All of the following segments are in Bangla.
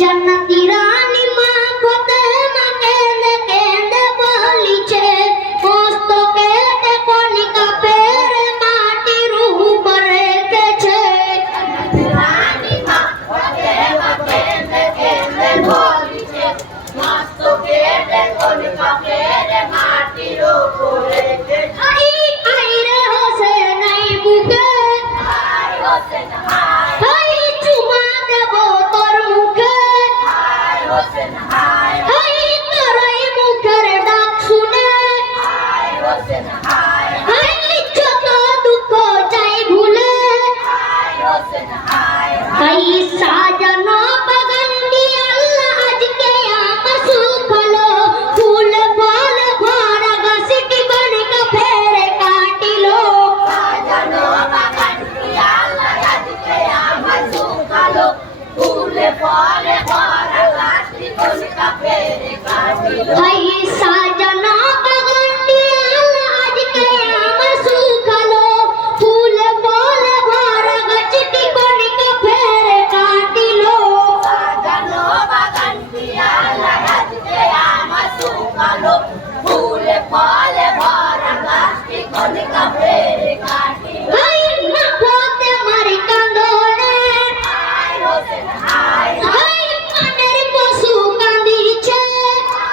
জান্নাতি রানী মা ফাতেমা কেঁদে কেঁদে বলিছে মস্তকে কণিকা ফেরে মাটির উপর রেখেছে। জান্নাতি রানী মা ফাতেমা কেঁদে কেঁদে বলিছে মস্তকে কণিকা ফেরে মাটির উপর রেখেছে। আই আই রে হোসেন আই বুকে আই হোসেন আই আই চুমা দেব তোর মুখে আই হোসেন আই আই তোরই মুখের ডাক শুনে আই হোসেন আই আই যত দুঃখ চাই ভুলে আই হোসেন আই আই সাজানো বাগান দিয়ে আল্লাহ আজকে আমার সুখ হলো ফুল ফল ভরা গাছটি কণিকা ফেরে কাটিলো। সাজানো বাগান দিয়ে আল্লাহ আজকে আমার সুখ হলো ফুল ফল ভরা গাছটি কণিকা ফেরে কাটিলো। হাই সাজানো বাগান দিয়ে আল্লাহ আজকে আমার সুখ হলো ফুল ফল ভরা গাছটি কণিকা ফেরে কাটিলো। সাজানো বাগান দিয়ে আল্লাহ আজকে আমার সুখ হলো ফুল ফল ভরা গাছটি কণিকা ফেরে কাটিলো। হাই মা ফাতেমার কাঁদনে আই হোসেন আই হাই কানের পশু কাঁদিছে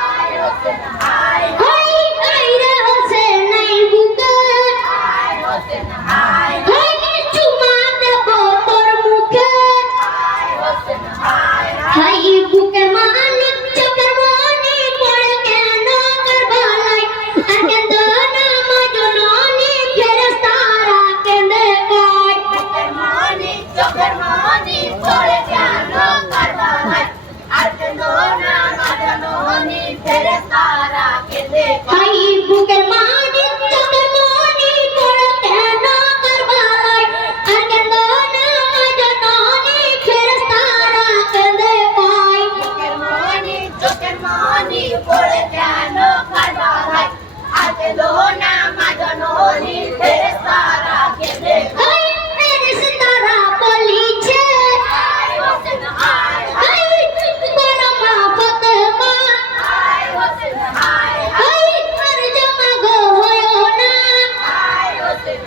আই হোসেন আই হাই আই রে হোসেন আই বুকে আই হোসেন আই হাই চুমা দেব তোর মুখে আই হোসেন আই হাই বুকে মানিক চোখের মনি পড়ে কেন কারবালায় আর কেঁদো না মা জননী ফেরেশতারা কেঁদে কয় বুকের মনি চোখের মনি পড়ে কেন কারবালায় আর কেঁদো না মা জননী ফেরেশতারা কেঁদে কয়। হাই বুকের মানিক চোখের মনি পড়ে কেন কারবালায় আর কেঁদো না মা জননী ফেরেশতারা কেঁদে কয় বুকের মনি চোখের মনি পড়ে কেন কারবালায় আর কেঁদো না মা জননী ফেরেশতারা কেঁদে কয়। ফেরেশতারা বলিছে আই হোসেন আই আই বড় মা ফাতেমা আই হোসেন আই আই আর জামা গো হয় না আই হোসেন